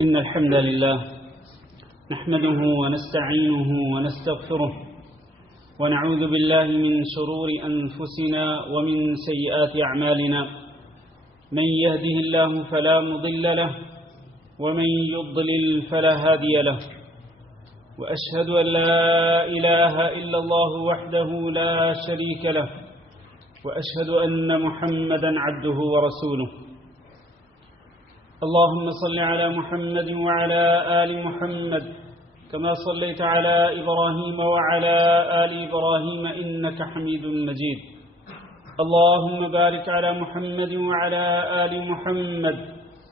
إن الحمد لله نحمده ونستعينه ونستغفره ونعوذ بالله من شرور أنفسنا ومن سيئات أعمالنا من يهده الله فلا مضل له ومن يضلل فلا هادي له وأشهد أن لا إله إلا الله وحده لا شريك له وأشهد أن محمدا عبده ورسوله اللهم صل على محمد وعلى آل محمد كما صليت على إبراهيم وعلى آل إبراهيم إنك حميد مجيد اللهم بارك على محمد وعلى آل محمد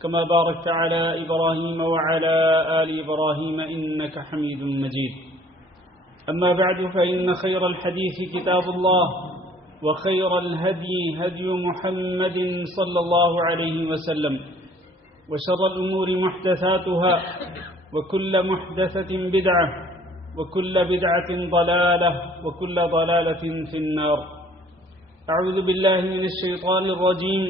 كما باركت على إبراهيم وعلى آل إبراهيم إنك حميد مجيد أما بعد فإن خير الحديث كتاب الله وخير الهدي هدي محمد صلى الله عليه وسلم وشر الأمور محدثاتها وكل محدثة بدعة وكل بدعة ضلالة وكل ضلالة في النار أعوذ بالله من الشيطان الرجيم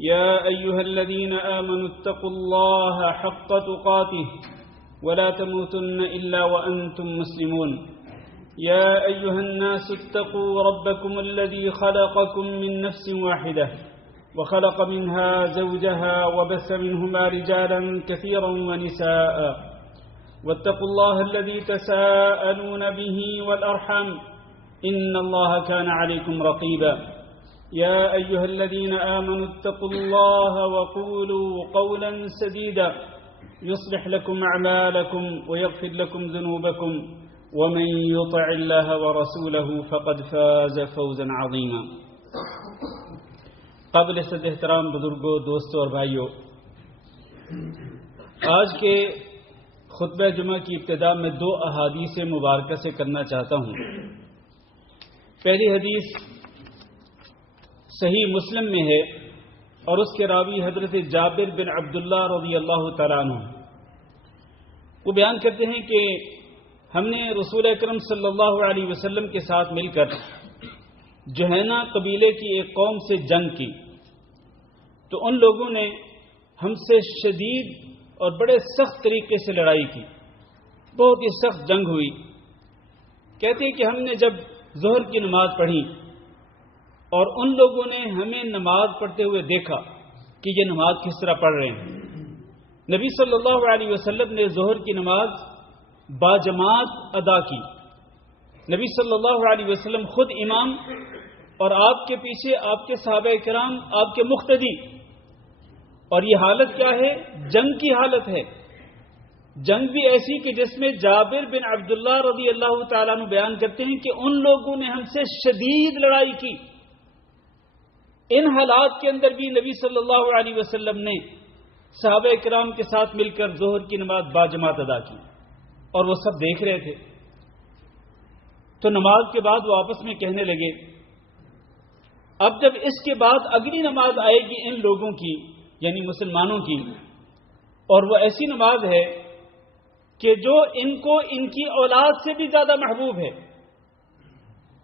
يا أيها الذين آمنوا اتقوا الله حق تقاته ولا تموتن إلا وأنتم مسلمون يا أيها الناس اتقوا ربكم الذي خلقكم من نفس واحدة وخلق منها زوجها وبث منهما رجالا كثيرا ونساء واتقوا الله الذي تساءلون به والأرحام إن الله كان عليكم رقيبا يا أيها الذين آمنوا اتقوا الله وقولوا قولا سديدا يصلح لكم أعمالكم ويغفر لكم ذنوبكم ومن يطع الله ورسوله فقد فاز فوزا عظيما قابل صد احترام بزرگوں، دوستوں اور بھائیوں، آج کے خطبہ جمعہ کی ابتدا میں دو احادیث مبارکہ سے کرنا چاہتا ہوں۔ پہلی حدیث صحیح مسلم میں ہے اور اس کے راوی حضرت جابر بن عبداللہ رضی اللہ تعالیٰ عنہ وہ بیان کرتے ہیں کہ ہم نے رسول اکرم صلی اللہ علیہ وسلم کے ساتھ مل کر جہینہ قبیلے کی ایک قوم سے جنگ کی، تو ان لوگوں نے ہم سے شدید اور بڑے سخت طریقے سے لڑائی کی، بہت ہی سخت جنگ ہوئی۔ کہتے ہیں کہ ہم نے جب ظہر کی نماز پڑھی اور ان لوگوں نے ہمیں نماز پڑھتے ہوئے دیکھا کہ یہ نماز کس طرح پڑھ رہے ہیں۔ نبی صلی اللہ علیہ وسلم نے ظہر کی نماز باجماعت ادا کی، نبی صلی اللہ علیہ وسلم خود امام اور آپ کے پیچھے آپ کے صحابہ کرام آپ کے مقتدی، اور یہ حالت کیا ہے؟ جنگ کی حالت ہے، جنگ بھی ایسی کہ جس میں جابر بن عبداللہ رضی اللہ تعالیٰ عنہ بیان کرتے ہیں کہ ان لوگوں نے ہم سے شدید لڑائی کی۔ ان حالات کے اندر بھی نبی صلی اللہ علیہ وسلم نے صحابہ کرام کے ساتھ مل کر ظہر کی نماز باجماعت ادا کی، اور وہ سب دیکھ رہے تھے۔ تو نماز کے بعد وہ آپس میں کہنے لگے، اب جب اس کے بعد اگلی نماز آئے گی ان لوگوں کی، یعنی مسلمانوں کی، اور وہ ایسی نماز ہے کہ جو ان کو ان کی اولاد سے بھی زیادہ محبوب ہے۔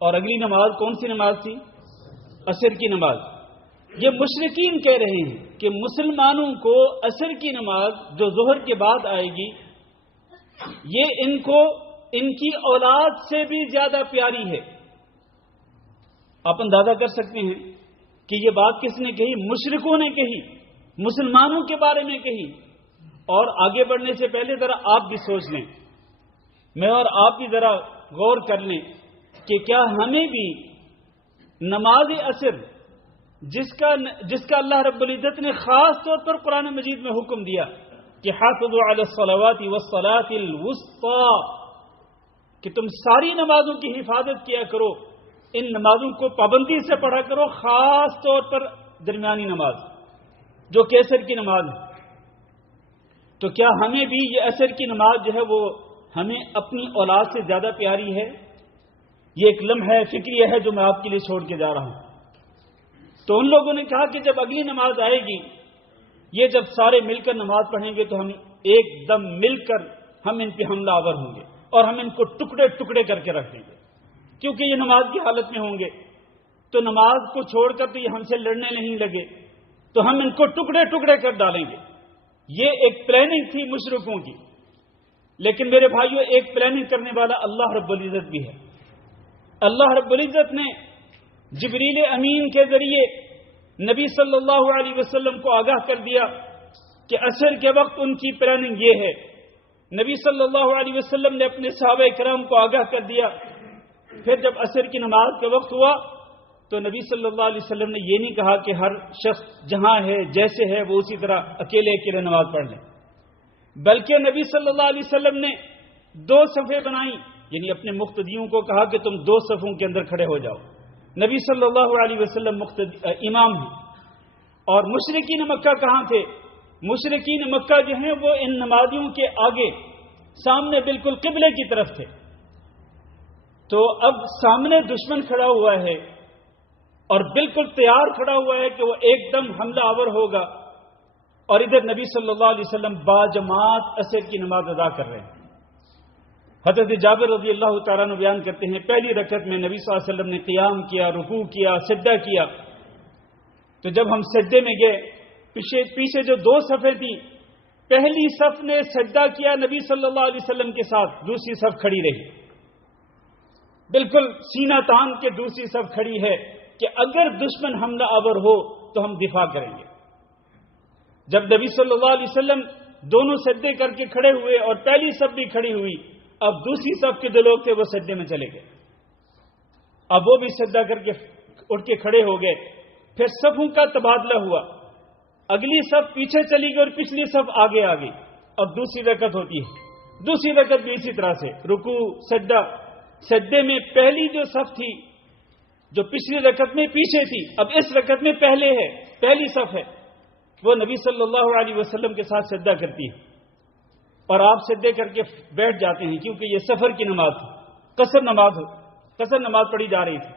اور اگلی نماز کون سی نماز تھی؟ عصر کی نماز۔ یہ مشرکین کہہ رہے ہیں کہ مسلمانوں کو عصر کی نماز جو ظہر کے بعد آئے گی، یہ ان کو ان کی اولاد سے بھی زیادہ پیاری ہے۔ آپ اندازہ کر سکتے ہیں کہ یہ بات کس نے کہی؟ مشرکوں نے کہی، مسلمانوں کے بارے میں کہی۔ اور آگے بڑھنے سے پہلے ذرا آپ بھی سوچ لیں، میں اور آپ بھی ذرا غور کر لیں کہ کیا ہمیں بھی نماز عصر جس کا اللہ رب العزت نے خاص طور پر قرآن مجید میں حکم دیا کہ حافظوا علی الصلوات والصلاۃ الوسطی، کہ تم ساری نمازوں کی حفاظت کیا کرو، ان نمازوں کو پابندی سے پڑھا کرو، خاص طور پر درمیانی نماز جو کہ عصر کی نماز ہے۔ تو کیا ہمیں بھی یہ عصر کی نماز جو ہے وہ ہمیں اپنی اولاد سے زیادہ پیاری ہے؟ یہ ایک لمحہ فکریہ ہے جو میں آپ کے لیے چھوڑ کے جا رہا ہوں۔ تو ان لوگوں نے کہا کہ جب اگلی نماز آئے گی، یہ جب سارے مل کر نماز پڑھیں گے تو ہم ایک دم مل کر ہم ان پہ حملہ آور ہوں گے اور ہم ان کو ٹکڑے ٹکڑے کر کے رکھ دیں گے، کیونکہ یہ نماز کی حالت میں ہوں گے۔ تو نماز کو چھوڑ کر تو یہ ہم سے لڑنے نہیں لگے، تو ہم ان کو ٹکڑے ٹکڑے کر ڈالیں گے۔ یہ ایک پلاننگ تھی مشرکوں کی، لیکن میرے بھائیوں ایک پلاننگ کرنے والا اللہ رب العزت بھی ہے۔ اللہ رب العزت نے جبریل امین کے ذریعے نبی صلی اللہ علیہ وسلم کو آگاہ کر دیا کہ عصر کے وقت ان کی پلاننگ یہ ہے۔ نبی صلی اللہ علیہ وسلم نے اپنے صحابہ کرام کو آگاہ کر دیا۔ پھر جب عصر کی نماز کا وقت ہوا تو نبی صلی اللہ علیہ وسلم نے یہ نہیں کہا کہ ہر شخص جہاں ہے جیسے ہے وہ اسی طرح اکیلے اکیلے نماز پڑھ لیں، بلکہ نبی صلی اللہ علیہ وسلم نے 2 صفیں بنائیں، یعنی اپنے مقتدیوں کو کہا کہ تم 2 صفوں کے اندر کھڑے ہو جاؤ۔ نبی صلی اللہ علیہ وسلم امام ہیں۔ اور مشرکین مکہ کہاں تھے؟ مشرکین مکہ جو ہیں وہ ان نمازیوں کے آگے سامنے بالکل قبلے کی طرف تھے۔ تو اب سامنے دشمن کھڑا ہوا ہے اور بالکل تیار کھڑا ہوا ہے کہ وہ ایک دم حملہ آور ہوگا، اور ادھر نبی صلی اللہ علیہ وسلم باجماعت عصر کی نماز ادا کر رہے ہیں۔ حضرت جابر رضی اللہ تعالیٰ عنہ بیان کرتے ہیں پہلی رکعت میں نبی صلی اللہ علیہ وسلم نے قیام کیا، رکوع کیا، سجدہ کیا۔ تو جب ہم سجدے میں گئے، پیچھے جو 2 صفیں تھیں، پہلی صف نے سجدہ کیا نبی صلی اللہ علیہ وسلم کے ساتھ، دوسری صف کھڑی رہی، بالکل سینہ تان کے دوسری صف کھڑی ہے کہ اگر دشمن حملہ آور ہو تو ہم دفاع کریں گے۔ جب نبی صلی اللہ علیہ وسلم دونوں سجدے کر کے کھڑے ہوئے اور پہلی صف بھی کھڑی ہوئی، اب دوسری صف کے جو لوگ تھے وہ سجدے میں چلے گئے، اب وہ بھی سجدہ کر کے اٹھ کے کھڑے ہو گئے۔ پھر صفوں کا تبادلہ ہوا، اگلی صف پیچھے چلی گئی اور پچھلی صف آگے آ گئی، اور دوسری رکعت ہوتی ہے، دوسری رکعت بھی اسی طرح سے رکوع سجدہ۔ سجدے میں پہلی جو صف تھی جو پچھلی رکعت میں پیچھے تھی، اب اس رکعت میں پہلے ہے، پہلی صف ہے، وہ نبی صلی اللہ علیہ وسلم کے ساتھ سجدہ کرتی ہے، اور آپ سجدے کر کے بیٹھ جاتے ہیں، کیونکہ یہ سفر کی نماز تھی، قصر نماز پڑھی جا رہی تھی۔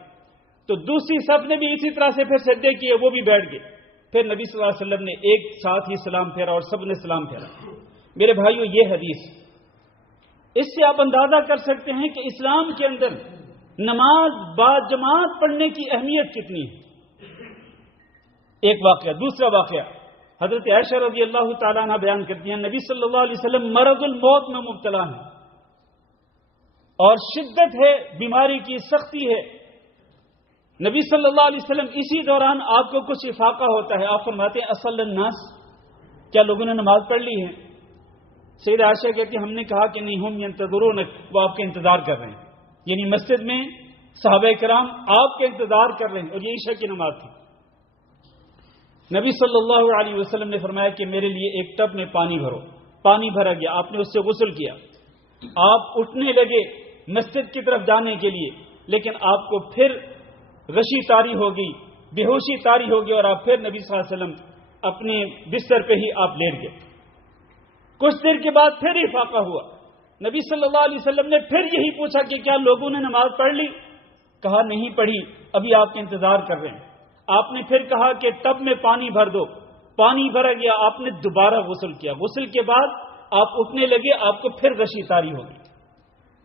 تو دوسری صف نے بھی اسی طرح سے پھر سجدے کیے، وہ بھی بیٹھ گئے۔ پھر نبی صلی اللہ علیہ وسلم نے ایک ساتھ ہی سلام پھیرا اور سب نے سلام پھیرا۔ میرے بھائیو، یہ حدیث، اس سے آپ اندازہ کر سکتے ہیں کہ اسلام کے اندر نماز با جماعت پڑھنے کی اہمیت کتنی ہے۔ ایک واقعہ۔ دوسرا واقعہ، حضرت عائشہ رضی اللہ تعالیٰ عنہ بیان کرتی ہیں نبی صلی اللہ علیہ وسلم مرض الموت میں مبتلا ہیں اور شدت ہے، بیماری کی سختی ہے۔ نبی صلی اللہ علیہ وسلم اسی دوران آپ کو کچھ افاقہ ہوتا ہے، آپ فرماتے ہیں اصل الناس، کیا لوگوں نے نماز پڑھ لی ہے؟ سیدہ عائشہ کہتی ہم نے کہا کہ نہیں، ہم ینتظرونک، وہ آپ کا انتظار کر رہے ہیں، یعنی مسجد میں صحابہ کرام آپ کا انتظار کر رہے ہیں، اور یہ عشاء کی نماز تھی۔ نبی صلی اللہ علیہ وسلم نے فرمایا کہ میرے لیے ایک ٹب میں پانی بھرو۔ پانی بھرا گیا، آپ نے اس سے غسل کیا، آپ اٹھنے لگے مسجد کی طرف جانے کے لیے، لیکن آپ کو پھر غشی طاری ہو گئی، بے ہوشی طاری ہو گئی، اور آپ پھر نبی صلی اللہ علیہ وسلم اپنے بستر پہ ہی آپ لیٹ گئے۔ کچھ دیر کے بعد پھر افاقہ ہوا، نبی صلی اللہ علیہ وسلم نے پھر یہی پوچھا کہ کیا لوگوں نے نماز پڑھ لی؟ کہا نہیں پڑھی، ابھی آپ کا انتظار کر رہے ہیں۔ آپ نے پھر کہا کہ ٹب میں پانی بھر دو، پانی بھرا گیا، آپ نے دوبارہ غسل کیا، غسل کے بعد آپ اٹھنے لگے، آپ کو پھر غشی طاری ہو گئی۔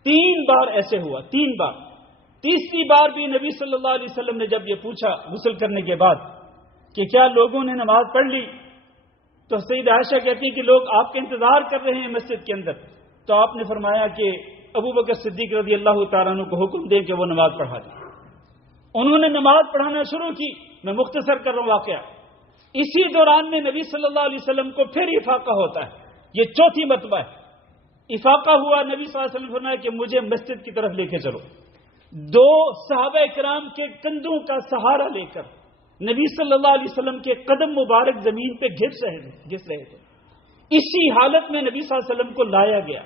3 بار ایسے ہوا، 3 بار۔ تیسری بار بھی نبی صلی اللہ علیہ وسلم نے جب یہ پوچھا غسل کرنے کے بعد کہ کیا لوگوں نے نماز پڑھ لی، تو سیدہ عائشہ کہتی ہیں کہ لوگ آپ کا انتظار کر رہے ہیں مسجد کے اندر، تو آپ نے فرمایا کہ ابو بکر صدیق رضی اللہ تعالیٰ عنہ کو حکم دیں کہ وہ نماز پڑھا دیں۔ انہوں نے نماز پڑھانا شروع کی۔ میں مختصر کر رہا ہوں واقعہ۔ اسی دوران میں نبی صلی اللہ علیہ وسلم کو پھر افاقہ ہوتا ہے، یہ 4تھی مرتبہ ہے۔ افاقہ ہوا، نبی صلی اللہ علیہ وسلم نے فرمایا کہ مجھے مسجد کی طرف لے کے چلو۔ 2 صحابہ کرام کے کندھوں کا سہارا لے کر نبی صلی اللہ علیہ وسلم کے قدم مبارک زمین پہ گھس رہے تھے۔ اسی حالت میں نبی صلی اللہ علیہ وسلم کو لایا گیا،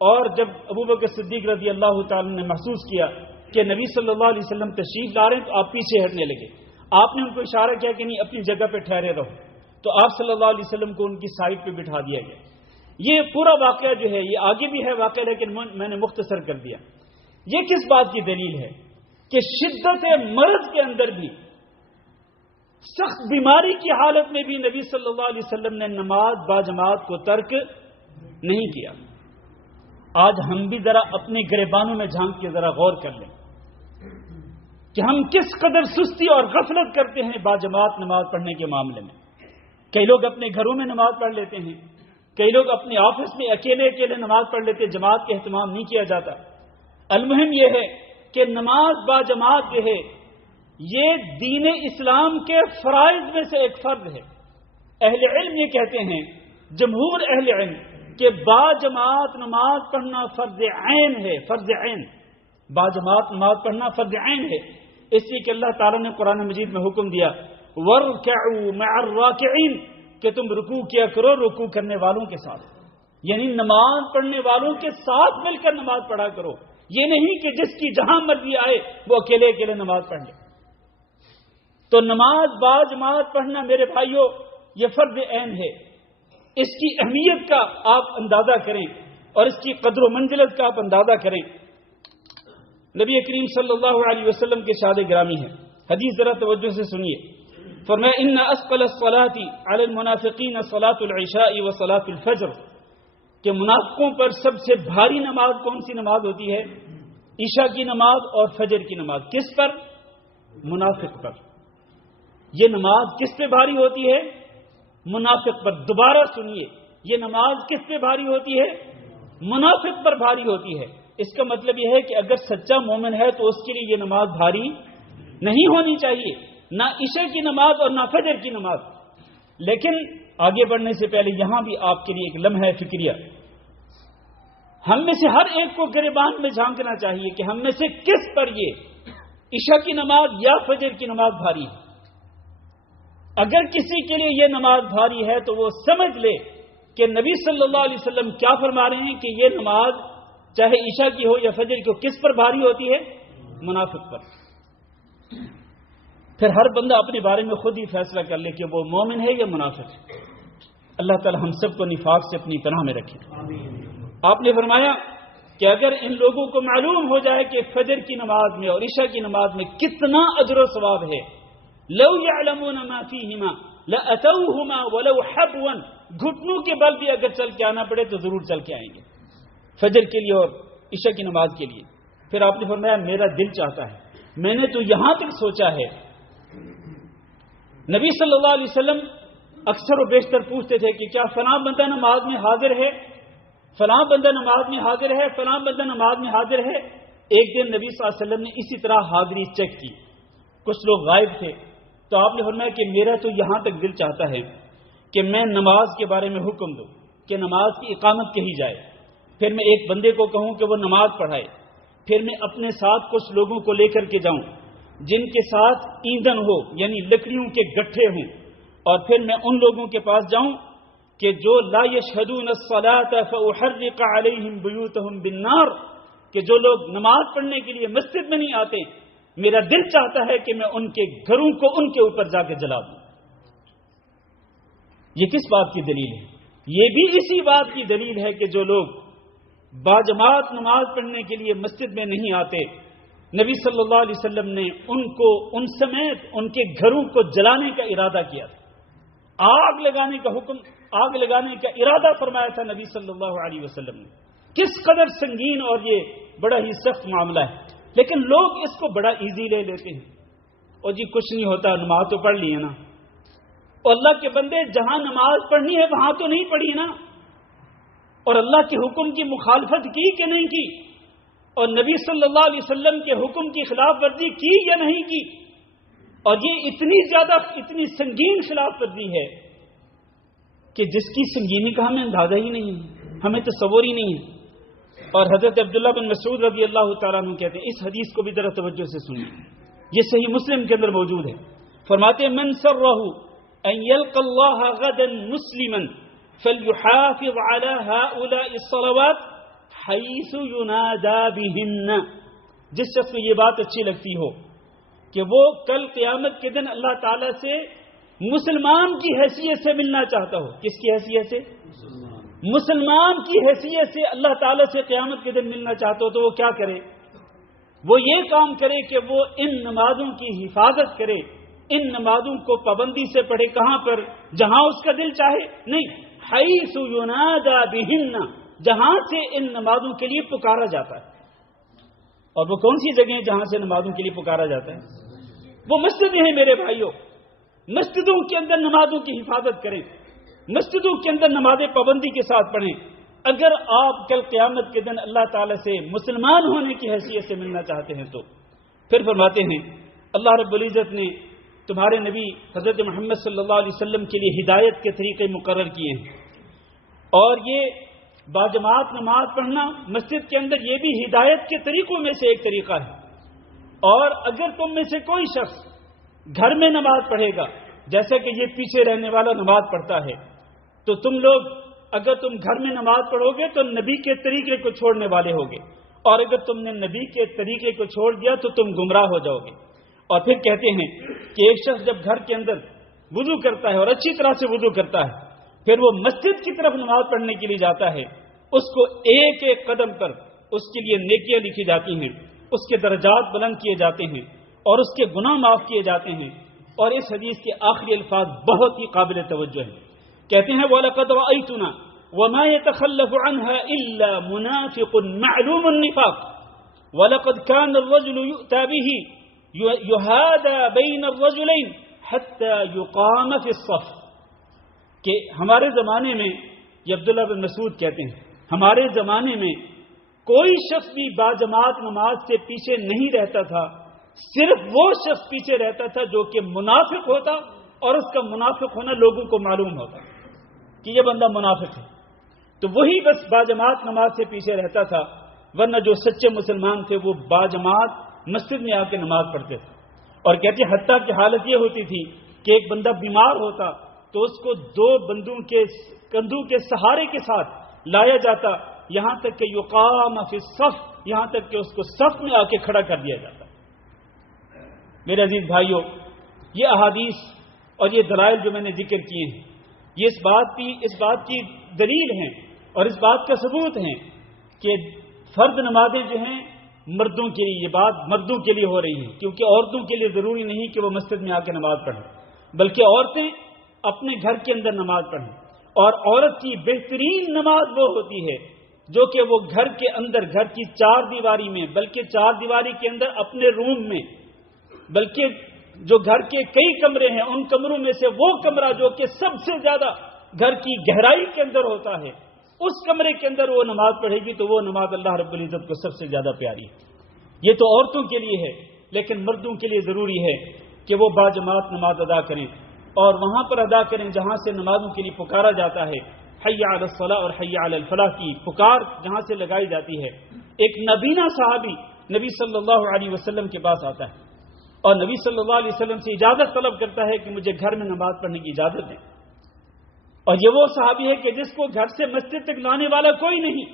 اور جب ابو بکر صدیق رضی اللہ تعالی نے محسوس کیا کہ نبی صلی اللہ علیہ وسلم تشریف لا رہے ہیں، تو آپ پیچھے ہٹنے لگے۔ آپ نے ان کو اشارہ کیا کہ نہیں، اپنی جگہ پہ ٹھہرے رہو، تو آپ صلی اللہ علیہ وسلم کو ان کی سائڈ پہ بٹھا دیا گیا۔ یہ پورا واقعہ جو ہے، یہ آگے بھی ہے واقعہ، لیکن میں نے مختصر کر دیا۔ یہ کس بات کی دلیل ہے کہ شدت مرض کے اندر بھی، سخت بیماری کی حالت میں بھی نبی صلی اللہ علیہ وسلم نے نماز باجماعت کو ترک نہیں کیا۔ آج ہم بھی ذرا اپنے گریبانوں میں جھانک کے ذرا غور کر لیں کہ ہم کس قدر سستی اور غفلت کرتے ہیں باجماعت نماز پڑھنے کے معاملے میں۔ کئی لوگ اپنے گھروں میں نماز پڑھ لیتے ہیں، کئی لوگ اپنے آفس میں اکیلے اکیلے نماز پڑھ لیتے ہیں، جماعت کا اہتمام نہیں کیا جاتا۔ المہم یہ ہے کہ نماز با جماعت جو ہے یہ دین اسلام کے فرائض میں سے ایک فرض ہے۔ اہل علم یہ کہتے ہیں، جمہور اہل علم، کہ با جماعت نماز پڑھنا فرض عین ہے، فرض عین، با جماعت نماز پڑھنا فرض عین ہے، اس لیے کہ اللہ تعالیٰ نے قرآن مجید میں حکم دیا وَارْكَعُوا مَعَ الرَّاكِعِينَ کہ تم رکوع کیا کرو رکوع کرنے والوں کے ساتھ، یعنی نماز پڑھنے والوں کے ساتھ مل کر نماز پڑھا کرو، یہ نہیں کہ جس کی جہاں مرضی آئے وہ اکیلے اکیلے نماز پڑھ لے۔ تو نماز با جماعت پڑھنا میرے بھائیوں یہ فرض عین ہے، اس کی اہمیت کا آپ اندازہ کریں اور اس کی قدر و منزلت کا آپ اندازہ کریں۔ نبی کریم صلی اللہ علیہ وسلم کے شاد گرامی ہے، حدیث ذرا توجہ سے سنیے، فرمایا ان اثقل الصلاۃ علی المنافقین صلاۃ العشاء و صلاۃ الفجر کہ منافقوں پر سب سے بھاری نماز کون سی نماز ہوتی ہے؟ عشاء کی نماز اور فجر کی نماز۔ کس پر؟ منافق پر۔ یہ نماز کس پہ بھاری ہوتی ہے؟ منافق پر۔ دوبارہ سنیے، یہ نماز کس پہ بھاری ہوتی ہے؟ منافق پر بھاری ہوتی ہے۔ اس کا مطلب یہ ہے کہ اگر سچا مومن ہے تو اس کے لیے یہ نماز بھاری نہیں ہونی چاہیے، نہ عشاء کی نماز اور نہ فجر کی نماز۔ لیکن آگے بڑھنے سے پہلے یہاں بھی آپ کے لیے ایک لمحہ فکریہ، ہم میں سے ہر ایک کو گریبان میں جھانکنا چاہیے کہ ہم میں سے کس پر یہ عشاء کی نماز یا فجر کی نماز بھاری ہے۔ اگر کسی کے لیے یہ نماز بھاری ہے تو وہ سمجھ لے کہ نبی صلی اللہ علیہ وسلم کیا فرما رہے ہیں کہ یہ نماز چاہے عشاء کی ہو یا فجر کی ہو کس پر بھاری ہوتی ہے؟ منافق پر۔ پھر ہر بندہ اپنے بارے میں خود ہی فیصلہ کر لے کہ وہ مومن ہے یا منافق ہے۔ اللہ تعالی ہم سب کو نفاق سے اپنی پناہ میں رکھے۔ آپ نے فرمایا کہ اگر ان لوگوں کو معلوم ہو جائے کہ فجر کی نماز میں اور عشاء کی نماز میں کتنا اجر و ثواب ہے، لو يعلمون ما فيهما لاتوهما ولو حبوا، گھٹنوں کے بل بھی اگر چل کے آنا پڑے تو ضرور چل کے آئیں گے فجر کے لیے اور عشاء کی نماز کے لیے۔ پھر آپ نے فرمایا میرا دل چاہتا ہے، میں نے تو یہاں تک سوچا ہے، نبی صلی اللہ علیہ وسلم اکثر و بیشتر پوچھتے تھے کہ کیا فلاں بندہ نماز میں حاضر ہے، فلاں بندہ نماز میں حاضر ہے، فلاں بندہ نماز میں حاضر ہے۔ ایک دن نبی صلی اللہ علیہ وسلم نے اسی طرح حاضری چیک کی، کچھ لوگ غائب تھے، تو آپ نے فرمایا کہ میرا تو یہاں تک دل چاہتا ہے کہ میں نماز کے بارے میں حکم دوں کہ نماز کی اقامت کہی جائے، پھر میں ایک بندے کو کہوں کہ وہ نماز پڑھائے، پھر میں اپنے ساتھ کچھ لوگوں کو لے کر کے جاؤں جن کے ساتھ ایندھن ہو، یعنی لکڑیوں کے گٹھے ہوں، اور پھر میں ان لوگوں کے پاس جاؤں کہ جو لا یشہدون الصلاۃ فاحرق علیہم بیوتہم بالنار، کہ جو لوگ نماز پڑھنے کے لیے مسجد میں نہیں آتے، میرا دل چاہتا ہے کہ میں ان کے گھروں کو ان کے اوپر جا کے جلا دوں۔ یہ کس بات کی دلیل ہے؟ یہ بھی اسی بات کی دلیل ہے کہ جو لوگ باجماعت نماز پڑھنے کے لیے مسجد میں نہیں آتے، نبی صلی اللہ علیہ وسلم نے ان کو ان سمیت ان کے گھروں کو جلانے کا ارادہ کیا تھا، آگ لگانے کا حکم، آگ لگانے کا ارادہ فرمایا تھا نبی صلی اللہ علیہ وسلم نے۔ کس قدر سنگین اور یہ بڑا ہی سخت معاملہ ہے، لیکن لوگ اس کو بڑا ایزی لے لیتے ہیں، اور جی کچھ نہیں ہوتا، نماز تو پڑھ لی ہے نا، اور اللہ کے بندے جہاں نماز پڑھنی ہے وہاں تو نہیں پڑھی نا، اور اللہ کے حکم کی مخالفت کی کہ نہیں کی، اور نبی صلی اللہ علیہ وسلم کے حکم کی خلاف ورزی کی یا نہیں کی، اور یہ اتنی زیادہ اتنی سنگین خلاف ورزی ہے کہ جس کی سنگینی کا ہمیں اندازہ ہی نہیں ہے، ہمیں تصور ہی نہیں ہے۔ اور حضرت عبداللہ بن مسعود رضی اللہ تعالیٰ عنہ کہتے ہیں، اس حدیث کو بھی ذرا توجہ سے سنیے، یہ صحیح مسلم کے اندر موجود ہے، فرماتے ہیں من سرہ ان یلقى اللہ غدا مسلما فلیحافظ علی ہؤلاء الصلوات حیث ینادى بہن، جس شخص کو یہ بات اچھی لگتی ہو کہ وہ کل قیامت کے دن اللہ تعالیٰ سے مسلمان کی حیثیت سے ملنا چاہتا ہو۔ کس کی حیثیت سے؟ مسلمان کی حیثیت سے اللہ تعالیٰ سے قیامت کے دن ملنا چاہتا ہو، تو وہ کیا کرے؟ وہ یہ کام کرے کہ وہ ان نمازوں کی حفاظت کرے، ان نمازوں کو پابندی سے پڑھے۔ کہاں پر؟ جہاں اس کا دل چاہے نہیں، حیث ینادى بہن، جہاں سے ان نمازوں کے لیے پکارا جاتا ہے۔ اور وہ کون سی جگہیں جہاں سے نمازوں کے لیے پکارا جاتا ہے؟ وہ مسجدیں ہیں میرے بھائیوں، مسجدوں کے اندر نمازوں کی حفاظت کریں، مسجدوں کے اندر نمازیں پابندی کے ساتھ پڑھیں۔ اگر آپ کل قیامت کے دن اللہ تعالیٰ سے مسلمان ہونے کی حیثیت سے ملنا چاہتے ہیں تو پھر فرماتے ہیں اللہ رب العزت نے تمہارے نبی حضرت محمد صلی اللہ علیہ وسلم کے لیے ہدایت کے طریقے مقرر کیے ہیں، اور یہ باجماعت نماز پڑھنا مسجد کے اندر یہ بھی ہدایت کے طریقوں میں سے ایک طریقہ ہے۔ اور اگر تم میں سے کوئی شخص گھر میں نماز پڑھے گا، جیسا کہ یہ پیچھے رہنے والا نماز پڑھتا ہے، تو تم لوگ اگر تم گھر میں نماز پڑھو گے تو نبی کے طریقے کو چھوڑنے والے ہوگے، اور اگر تم نے نبی کے طریقے کو چھوڑ دیا تو تم گمراہ ہو جاؤ گے۔ اور پھر کہتے ہیں کہ ایک شخص جب گھر کے اندر وضو کرتا ہے اور اچھی طرح سے وضو کرتا ہے، پھر وہ مسجد کی طرف نماز پڑھنے کے لیے جاتا ہے، اس کو ایک ایک قدم پر اس کے لیے نیکیاں لکھی جاتی ہیں، اس کے درجات بلند کیے جاتے ہیں اور اس کے گناہ معاف کیے جاتے ہیں۔ اور اس حدیث کے آخری الفاظ بہت ہی قابل توجہ ہیں، کہتے ہیں وَلَقَدْ رَأَيْتُنَا وَمَا يَتَخَلَّفُ عَنْهَا إِلَّا مُنَافِقٌ مَعْلُومُ النِّفَاقِ وَلَقَدْ كَانَ الرَّجُلُ يُؤْتَى بِهِ يُهَادَى بَيْنَ الرَّجُلَيْنِ حَتَّى يُقَامَ فِي الصَّفِّ، کہ ہمارے زمانے میں، یہ عبداللہ بن مسعود کہتے ہیں، ہمارے زمانے میں کوئی شخص بھی باجماعت نماز سے پیچھے نہیں رہتا تھا، صرف وہ شخص پیچھے رہتا تھا جو کہ منافق ہوتا، اور اس کا منافق ہونا لوگوں کو معلوم ہوتا کہ یہ بندہ منافق ہے، تو وہی بس باجماعت نماز سے پیچھے رہتا تھا، ورنہ جو سچے مسلمان تھے وہ باجماعت مسجد میں آ کے نماز پڑھتے تھے۔ اور کہتے ہیں حتیٰ کہ حالت یہ ہوتی تھی کہ ایک بندہ بیمار ہوتا تو اس کو دو بندوں کے کندھوں کے سہارے کے ساتھ لایا جاتا، یہاں تک کہ یقام فی الصف، یہاں تک کہ اس کو صف میں آ کے کھڑا کر دیا جاتا۔ میرے عزیز بھائیوں، یہ احادیث اور یہ دلائل جو میں نے ذکر کیے ہیں، یہ اس بات کی دلیل ہیں اور اس بات کا ثبوت ہیں کہ فرض نمازیں جو ہیں مردوں کے لیے، یہ بات مردوں کے لیے ہو رہی ہے، کیونکہ عورتوں کے لیے ضروری نہیں کہ وہ مسجد میں آ کے نماز پڑھیں، بلکہ عورتیں اپنے گھر کے اندر نماز پڑھیں۔ اور عورت کی بہترین نماز وہ ہوتی ہے جو کہ وہ گھر کے اندر، گھر کی چار دیواری میں، بلکہ چار دیواری کے اندر اپنے روم میں، بلکہ جو گھر کے کئی کمرے ہیں ان کمروں میں سے وہ کمرہ جو کہ سب سے زیادہ گھر کی گہرائی کے اندر ہوتا ہے، اس کمرے کے اندر وہ نماز پڑھے گی تو وہ نماز اللہ رب العزت کو سب سے زیادہ پیاری ہے۔ یہ تو عورتوں کے لیے ہے، لیکن مردوں کے لیے ضروری ہے کہ وہ باجماعت نماز ادا کریں، اور وہاں پر ادا کریں جہاں سے نمازوں کے لیے پکارا جاتا ہے۔ حی علی الصلاۃ اور حی علی الفلاح کی پکار جہاں سے لگائی جاتی ہے۔ ایک نبینا صحابی نبی صلی اللہ علیہ وسلم کے پاس آتا ہے اور نبی صلی اللہ علیہ وسلم سے اجازت طلب کرتا ہے کہ مجھے گھر میں نماز پڑھنے کی اجازت دیں، اور یہ وہ صحابی ہے کہ جس کو گھر سے مسجد تک لانے والا کوئی نہیں،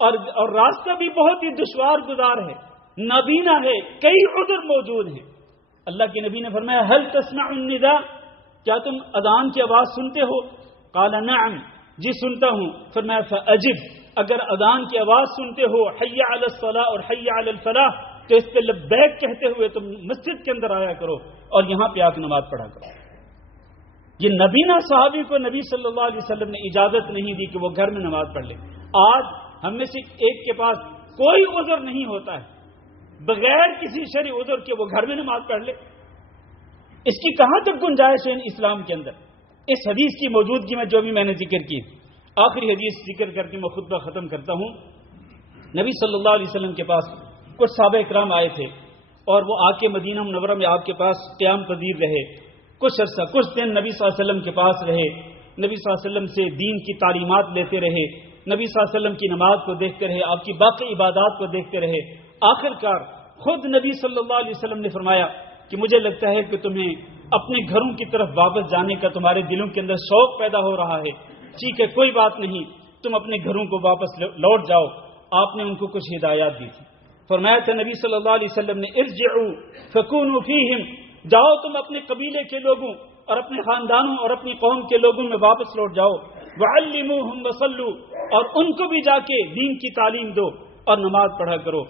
اور راستہ بھی بہت ہی دشوار گزار ہے، نابینا ہے، کئی عذر موجود ہیں۔ اللہ کے نبی نے فرمایا هل تسمع النداء، کیا تم اذان کی آواز سنتے ہو؟ قال نعم، جی سنتا ہوں۔ فرمایا فاجب، اگر اذان کی آواز سنتے ہو حی علی الصلاۃ اور حی علی الفلاح تو اس پہ لبیک کہتے ہوئے تم مسجد کے اندر آیا کرو اور یہاں پہ آ کے نماز پڑھا کرو۔ یہ نبینا صحابی کو نبی صلی اللہ علیہ وسلم نے اجازت نہیں دی کہ وہ گھر میں نماز پڑھ لے۔ آج ہم میں سے ایک کے پاس کوئی عذر نہیں ہوتا ہے بغیر کسی شرعی عذر کے وہ گھر میں نماز پڑھ لے، اس کی کہاں تک گنجائش ہے اسلام کے اندر؟ اس حدیث کی موجودگی میں جو بھی میں نے ذکر کی، آخری حدیث ذکر کر کے میں خطبہ ختم کرتا ہوں۔ نبی صلی اللہ علیہ وسلم کے پاس کچھ صحابہ اکرام آئے تھے اور وہ آ کے مدینہ منورہ میں آپ کے پاس قیام پذیر رہے، کچھ عرصہ، کچھ دن نبی صلی اللہ علیہ وسلم کے پاس رہے، نبی صلی اللہ علیہ وسلم سے دین کی تعلیمات لیتے رہے، نبی صلی اللہ علیہ وسلم کی نماز کو دیکھتے رہے، آپ کی باقی عبادات کو دیکھتے رہے۔ آخر کار خود نبی صلی اللہ علیہ وسلم نے فرمایا کہ مجھے لگتا ہے کہ تمہیں اپنے گھروں کی طرف واپس جانے کا تمہارے دلوں کے اندر شوق پیدا ہو رہا ہے، ٹھیک ہے کوئی بات نہیں، تم اپنے گھروں کو واپس لوٹ جاؤ۔ آپ نے ان کو کچھ ہدایات دی تھی، فرمایا تھا نبی صلی اللہ علیہ وسلم نے ارجعوا فکونوا فیہم، جاؤ تم اپنے قبیلے کے لوگوں اور اپنے خاندانوں اور اپنی قوم کے لوگوں میں واپس لوٹ جاؤ، وعلموہم وصلوا، اور ان کو بھی جا کے دین کی تعلیم دو اور نماز پڑھا کرو۔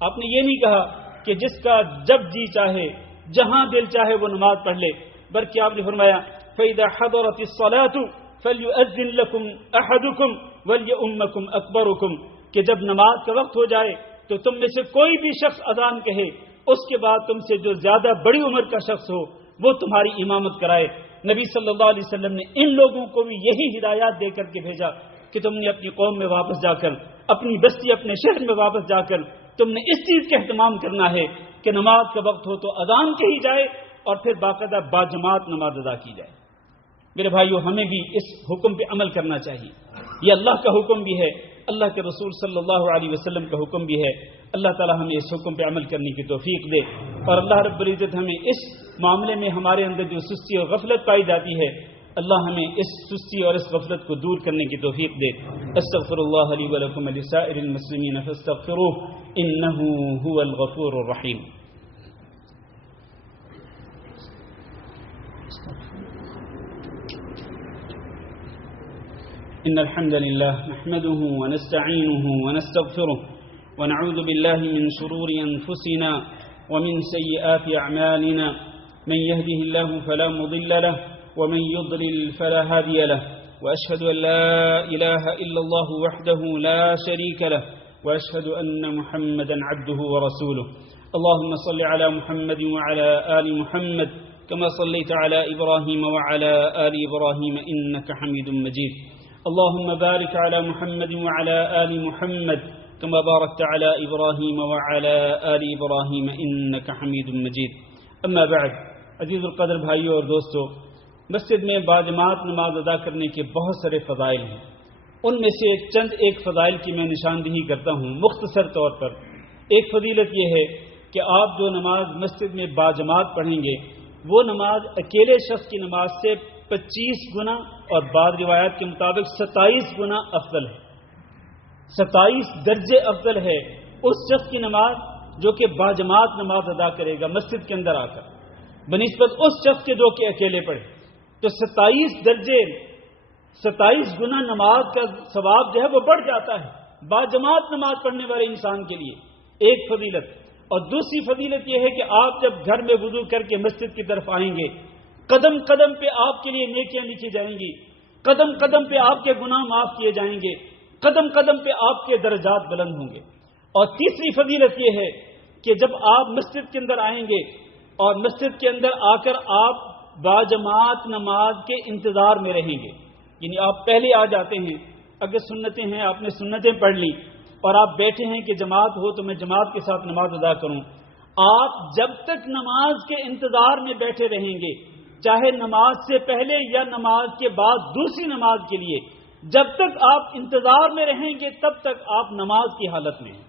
آپ نے یہ نہیں کہا کہ جس کا جب جی چاہے جہاں دل چاہے وہ نماز پڑھ لے، بلکہ آپ نے فرمایا فَإِذَا حَضَرَتِ الصَّلَاةُ فَلْيُؤَذِّن لَكُمْ أَحَدُكُمْ وَلْيَؤُمَّكُمْ أَكْبَرُكُمْ، کہ جب نماز کا وقت ہو جائے تو تم میں سے کوئی بھی شخص اذان کہے، اس کے بعد تم سے جو زیادہ بڑی عمر کا شخص ہو وہ تمہاری امامت کرائے۔ نبی صلی اللہ علیہ وسلم نے ان لوگوں کو بھی یہی ہدایات دے کر کے بھیجا کہ تم نے اپنی قوم میں واپس جا کر، اپنی بستی اپنے شہر میں واپس جا کر تم نے اس چیز کا اہتمام کرنا ہے کہ نماز کا وقت ہو تو اذان کہی جائے اور پھر باقاعدہ باجماعت نماز ادا کی جائے۔ میرے بھائیو، ہمیں بھی اس حکم پہ عمل کرنا چاہیے۔ یہ اللہ کا حکم بھی ہے، اللہ کے رسول صلی اللہ علیہ وسلم کا حکم بھی ہے۔ اللہ تعالی ہمیں اس حکم پہ عمل کرنے کی توفیق دے، اور اللہ رب العزت ہمیں اس معاملے میں ہمارے اندر جو سستی اور غفلت پائی جاتی ہے، اللہ ہمیں اس سستی اور اس غفلت کو دور کرنے کی توفیق دے۔ استغفر اللہ لی ولکم ولسائر المسلمین فاستغفروہ انہ هو الغفور الرحیم۔ إن الحمد لله نحمده ونستعينه ونستغفره ونعوذ بالله من شرور أنفسنا ومن سيئات أعمالنا، من يهده الله فلا مضل له ومن يضلل فلا هادي له، وأشهد أن لا إله إلا الله وحده لا شريك له، وأشهد أن محمدا عبده ورسوله۔ اللهم صل على محمد وعلى آل محمد كما صليت على إبراهيم وعلى آل إبراهيم إنك حميد مجيد۔ اللهم بارك على محمد وعلى آل محمد كما باركت على إبراهيم وعلى آل إبراهيم إنك حميد مجيد۔ اما بعد، عزیز القدر بھائیوں اور دوستو، مسجد میں باجماعت نماز ادا کرنے کے بہت سارے فضائل ہیں۔ ان میں سے چند ایک فضائل کی میں نشاندہی کرتا ہوں مختصر طور پر۔ ایک فضیلت یہ ہے کہ آپ جو نماز مسجد میں باجماعت پڑھیں گے، وہ نماز اکیلے شخص کی نماز سے 25 گنا اور بعض روایات کے مطابق 27 گنا افضل ہے، 27 درجے افضل ہے اس شخص کی نماز جو کہ باجماعت نماز ادا کرے گا مسجد کے اندر آ کر، بنسبت اس شخص کے جو کہ اکیلے پڑھے۔ تو 27 درجے، 27 گنا نماز کا ثواب جو ہے وہ بڑھ جاتا ہے باجماعت نماز پڑھنے والے انسان کے لیے، ایک فضیلت۔ اور دوسری فضیلت یہ ہے کہ آپ جب گھر میں وضو کر کے مسجد کی طرف آئیں گے، قدم قدم پہ آپ کے لیے نیکیاں لکھی جائیں گی، قدم قدم پہ آپ کے گناہ معاف کیے جائیں گے، قدم قدم پہ آپ کے درجات بلند ہوں گے۔ اور تیسری فضیلت یہ ہے کہ جب آپ مسجد کے اندر آئیں گے اور مسجد کے اندر آ کر آپ باجماعت نماز کے انتظار میں رہیں گے، یعنی آپ پہلے آ جاتے ہیں، اگر سنتیں ہیں آپ نے سنتیں پڑھ لی اور آپ بیٹھے ہیں کہ جماعت ہو تو میں جماعت کے ساتھ نماز ادا کروں، آپ جب تک نماز کے انتظار میں بیٹھے رہیں گے، چاہے نماز سے پہلے یا نماز کے بعد دوسری نماز کے لیے، جب تک آپ انتظار میں رہیں گے تب تک آپ نماز کی حالت میں ہیں،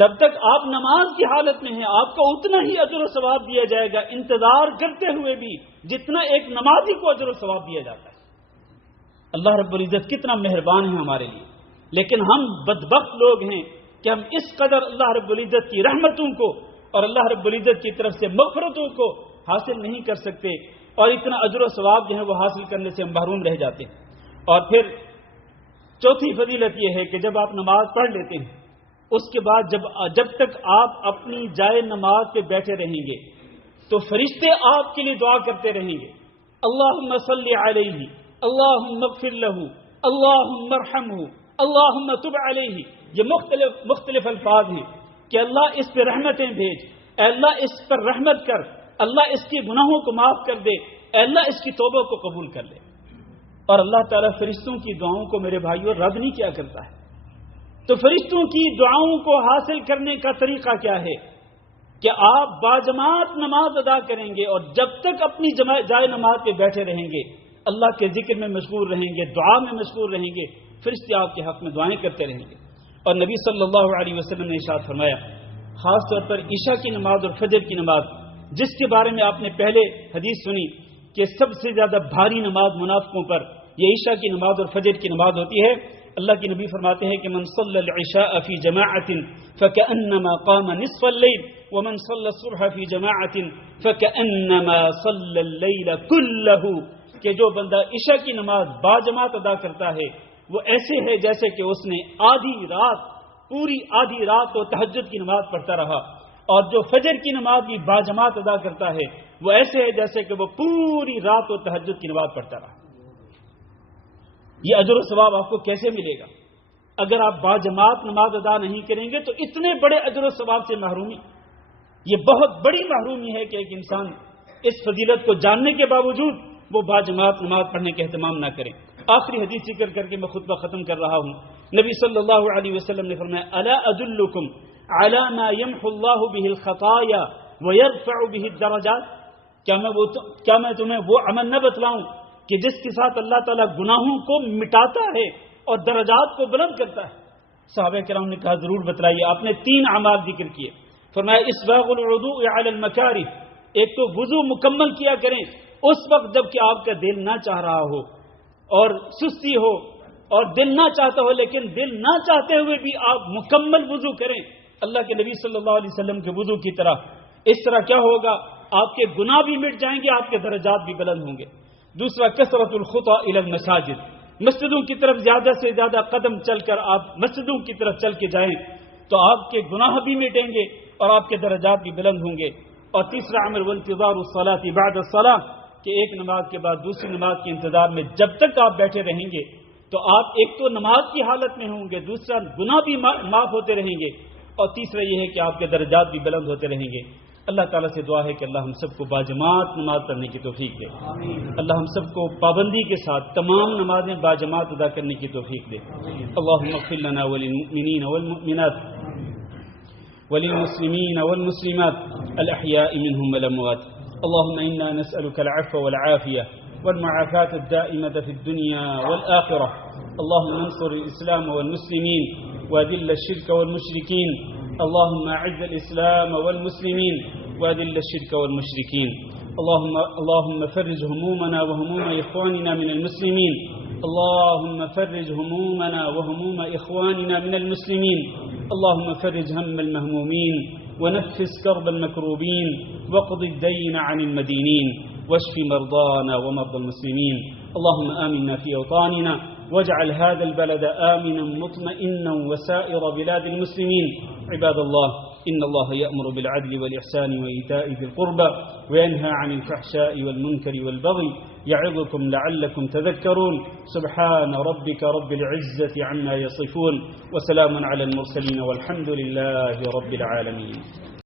تب تک آپ نماز کی حالت میں ہیں، آپ کو اتنا ہی اجر و ثواب دیا جائے گا انتظار کرتے ہوئے بھی جتنا ایک نمازی کو اجر و ثواب دیا جاتا ہے۔ اللہ رب العزت کتنا مہربان ہے ہمارے لیے، لیکن ہم بدبخت لوگ ہیں کہ ہم اس قدر اللہ رب العزت کی رحمتوں کو اور اللہ رب العزت کی طرف سے مغفرتوں کو حاصل نہیں کر سکتے، اور اتنا اجر و ثواب جو ہے وہ حاصل کرنے سے ہم محروم رہ جاتے ہیں۔ اور پھر چوتھی فضیلت یہ ہے کہ جب آپ نماز پڑھ لیتے ہیں، اس کے بعد جب تک آپ اپنی جائے نماز پہ بیٹھے رہیں گے تو فرشتے آپ کے لیے دعا کرتے رہیں گے، اللہم صلی علیہ، اللہم اغفر لہ، اللہم ارحمہ، اللہم تب علیہ۔ یہ مختلف الفاظ ہیں کہ اللہ اس پہ رحمتیں بھیج، اے اللہ اس پر رحمت کر، اللہ اس کے گناہوں کو معاف کر دے، اے اللہ اس کی توبہ کو قبول کر لے۔ اور اللہ تعالیٰ فرشتوں کی دعاؤں کو میرے بھائیوں رد نہیں کیا کرتا ہے۔ تو فرشتوں کی دعاؤں کو حاصل کرنے کا طریقہ کیا ہے کہ آپ باجماعت نماز ادا کریں گے اور جب تک اپنی جائے نماز پہ بیٹھے رہیں گے، اللہ کے ذکر میں مشغول رہیں گے، دعا میں مشغول رہیں گے، فرشتے آپ کے حق میں دعائیں کرتے رہیں گے۔ اور نبی صلی اللہ علیہ وسلم نے ارشاد فرمایا، خاص طور پر عشاء کی نماز اور فجر کی نماز، جس کے بارے میں آپ نے پہلے حدیث سنی کہ سب سے زیادہ بھاری نماز منافقوں پر یہ عشاء کی نماز اور فجر کی نماز ہوتی ہے۔ اللہ کی نبی فرماتے ہیں کہ من صلی العشاء فی جماعت فکأنما قام نصف اللیل ومن صلی الصبح فی جماعت فکأنما صلی اللیل کلہ، کہ جو بندہ عشاء کی نماز باجماعت ادا کرتا ہے وہ ایسے ہے جیسے کہ اس نے پوری آدھی رات کو تہجد کی نماز پڑھتا رہا، اور جو فجر کی نماز بھی باجماعت ادا کرتا ہے وہ ایسے ہے جیسے کہ وہ پوری رات کو تہجد کی نماز پڑھتا رہا۔ یہ اجر و ثواب آپ کو کیسے ملے گا؟ اگر آپ باجماعت نماز ادا نہیں کریں گے تو اتنے بڑے اجر و ثواب سے محرومی۔ یہ بہت بڑی محرومی ہے کہ ایک انسان اس فضیلت کو جاننے کے باوجود وہ باجماعت نماز پڑھنے کا اہتمام نہ کرے. آخری حدیث ذکر کر کے میں خطبہ ختم کر رہا ہوں. نبی صلی اللہ علیہ وسلم نے فرمایا الا ادلکم علی ما یمحو اللہ بہ الخطایا ویرفع بہ الدرجات، کیا میں تمہیں وہ عمل نہ بتلاؤں کہ جس کے ساتھ اللہ تعالیٰ گناہوں کو مٹاتا ہے اور درجات کو بلند کرتا ہے؟ صحابہ کرام نے کہا ضرور بتلائیے. آپ نے 3 اعمال ذکر کیے. فرمایا اسباغ الوضوء علی المکارہ، ایک تو وضو مکمل کیا کریں اس وقت جب کہ آپ کا دل نہ چاہ رہا ہو اور سستی ہو اور دل نہ چاہتا ہو، لیکن دل نہ چاہتے ہوئے بھی آپ مکمل وضو کریں اللہ کے نبی صلی اللہ علیہ وسلم کے وضو کی طرح. اس طرح کیا ہوگا؟ آپ کے گناہ بھی مٹ جائیں گے، آپ کے درجات بھی بلند ہوں گے. دوسرا کثرت الخطا الی المساجد، مسجدوں کی طرف زیادہ سے زیادہ قدم چل کر آپ مسجدوں کی طرف چل کے جائیں تو آپ کے گناہ بھی مٹیں گے اور آپ کے درجات بھی بلند ہوں گے. اور تیسرا عمل وانتظار الصلاۃ بعد الصلاۃ، کہ ایک نماز کے بعد دوسری نماز کے انتظار میں جب تک آپ بیٹھے رہیں گے تو آپ ایک تو نماز کی حالت میں ہوں گے، دوسرا گناہ بھی معاف ہوتے رہیں گے، اور تیسرا یہ ہے کہ آپ کے درجات بھی بلند ہوتے رہیں گے. اللہ تعالیٰ سے دعا ہے کہ اللہ ہم سب کو باجماعت نماز پڑھنے کی توفیق دے. اللہ ہم سب کو پابندی کے ساتھ تمام نمازیں باجماعت ادا کرنے کی توفیق دے. اللہم اغفر لنا وللمؤمنین والمؤمنات وللمسلمین والمسلمات الأحياء منهم والأموات. اللهم إنا نسألك العفو والعافية والمعافاة الدائمة في الدنيا والآخرة. اللهم انصر الإسلام والمسلمين وأذل الشرك والمشركين. اللهم أعز الإسلام والمسلمين وأذل الشرك والمشركين. اللهم فرج همومنا وهموم إخواننا من المسلمين. اللهم فرج همومنا وهموم إخواننا من المسلمين. اللهم فرج هم المهمومين ونفس كرب المكروبين واقض الدين عن المدينين واشف مرضانا ومرضى المسلمين. اللهم آمنا في أوطاننا واجعل هذا البلد آمنا مطمئنا وسائر بلاد المسلمين. عباد الله، إن الله يأمر بالعدل والإحسان وإيتاء ذي القربى وينهى عن الفحشاء والمنكر والبغي يعظكم لعلكم تذكرون. سبحان ربك رب العزة عما يصفون وسلام على المرسلين والحمد لله رب العالمين.